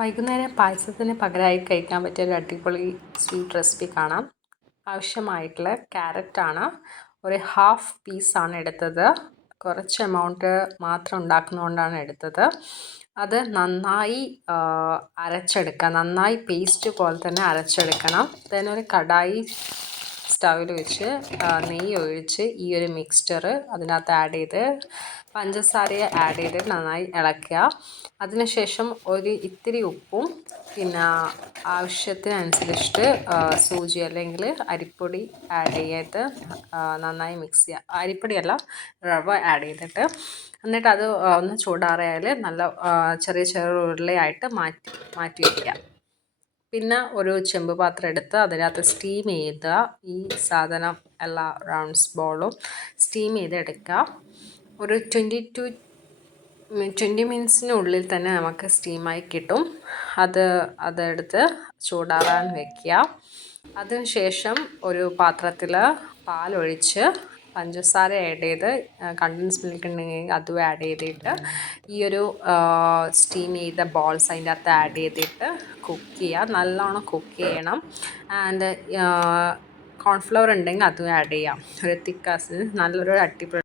വൈകുന്നേരം പായസത്തിന് പകരമായി കഴിക്കാൻ പറ്റിയ ഒരു അടിപൊളി സ്വീറ്റ് റെസിപ്പി കാണാം. ആവശ്യമായിട്ടുള്ള ക്യാരറ്റാണ്. ഒരു ഹാഫ് പീസാണ് എടുത്തത്. കുറച്ച് എമൗണ്ട് മാത്രം ഉണ്ടാക്കുന്നതുകൊണ്ടാണ് എടുത്തത്. അത് നന്നായി അരച്ചെടുക്കുക. നന്നായി പേസ്റ്റ് പോലെ തന്നെ അരച്ചെടുക്കണം. then ഒരു കടായി സ്റ്റൗവിൽ വെച്ച് നെയ്യ് ഒഴിച്ച് ഈ ഒരു മിക്സ്ചർ അതിനകത്ത് ആഡ് ചെയ്ത് പഞ്ചസാരയെ ആഡ് ചെയ്ത് നന്നായി ഇളക്കുക. അതിനുശേഷം ഒരു ഇത്തിരി ഉപ്പും പിന്നെ ആവശ്യത്തിനനുസരിച്ചിട്ട് സൂചി അല്ലെങ്കിൽ അരിപ്പൊടി ആഡ് ചെയ്ത് നന്നായി മിക്സ് ചെയ്യുക. അരിപ്പൊടിയല്ല, റവ ആഡ് ചെയ്തിട്ട് എന്നിട്ട് അത് ഒന്ന് ചൂടാറിയാൽ നല്ല ചെറിയ ചെറിയ ഉരുളയായിട്ട് മാറ്റി വയ്ക്കുക. പിന്നെ ഒരു ചെമ്പ് പാത്രം എടുത്ത് അതിനകത്ത് സ്റ്റീം ചെയ്ത ഈ സാധനം എല്ലാ റൗണ്ട്സ് ബോളും സ്റ്റീം ചെയ്തെടുക്കുക. ഒരു 20 മിനിറ്റ്സിനുള്ളിൽ തന്നെ നമുക്ക് സ്റ്റീമായി കിട്ടും. അതെടുത്ത് ചൂടാറാൻ വയ്ക്കുക. അതിനുശേഷം ഒരു പാത്രത്തിൽ പാലൊഴിച്ച് പഞ്ചസാര ആഡ് ചെയ്ത് കണ്ടൻസ് മിൽക്ക് ഉണ്ടെങ്കിൽ അതും ആഡ് ചെയ്തിട്ട് ഈ ഒരു സ്റ്റീം ചെയ്ത ബോൾസ് അതിൻ്റെ അകത്ത് ആഡ് ചെയ്തിട്ട് കുക്ക് ചെയ്യുക. നല്ലോണം കുക്ക് ചെയ്യണം. ആൻഡ് കോൺഫ്ലവർ ഉണ്ടെങ്കിൽ അതും ആഡ് ചെയ്യാം. ഒരു തിക്കാസ് നല്ലൊരു അടിപൊളി